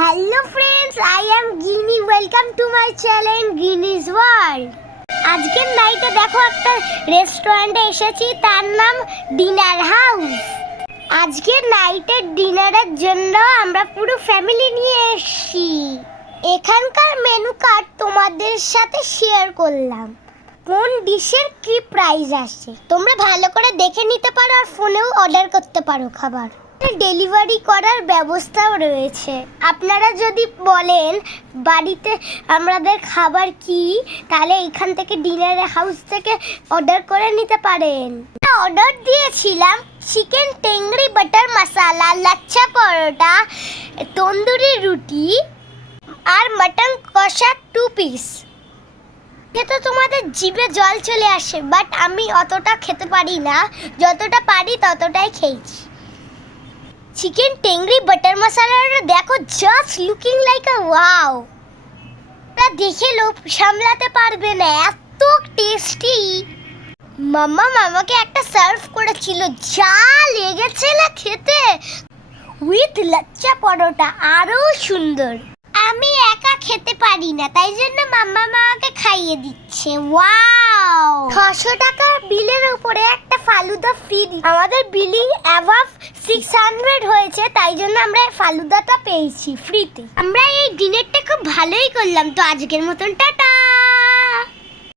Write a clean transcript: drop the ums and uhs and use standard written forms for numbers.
Hello friends, I am Guinea. Welcome to my channel Guinness world. আজকের নাইটে দেখো একটা রেস্টুরেন্টে এসেছি, তার নাম ডিনার হাউস। আজকের নাইটের ডিনারের জন্য আমরা পুরো ফ্যামিলি নিয়ে এসেছি। এখানকার মেনু কার্ড তোমাদের সাথে শেয়ার করলাম। কোন ডিশের কি প্রাইস আসছে তোমরা ভালো করে দেখে নিতে পারো, আর ফোনেও অর্ডার করতে পারো খাবার। ডেলিভারি করার ব্যবস্থাও রয়েছে। আপনারা যদি বলেন বাড়িতে আমাদের খাবার কি, তাহলে এখান থেকে ডিনার হাউস থেকে অর্ডার করে নিতে পারেন। অর্ডার দিয়েছিলাম চিকেন টেংরি বাটার মশালা, লাচ্ছা পরোটা, তন্দুরি রুটি আর মাটন কষা 2 পিস। খেতে তোমাদের জিভে জল চলে আসে, বাট আমি অতটা খেতে পারি না, যতটা পারি ততটাই খেয়েছি। চিকেন টেংরি বাটার মশলাটা দেখো, জাস্ট লুকিং লাইক আ ওয়াও। দেখে লোভ সামলাতে পারবে না, এত টেস্টি। মামাকে একটা সার্ভ করেছিল, যা লেগেছে না খেতে, উইথ লাচ্চা পরোটা আরো সুন্দর। আমি একা খেতে পারি না, তাই জন্য মামাকে খাইয়ে দিচ্ছে। ওয়াও! 600 টাকা বিলের উপরে একটা ফালুদা ফ্রি। আমাদের বিলিং অ্যাবাভ 600 হয়েছে, তাই জন্য আমরা ফালুদাটা পেয়েছি ফ্রিতে। আমরা এই ডিনারটা খুব ভালোই করলাম। তো আজকের মতন টাটা।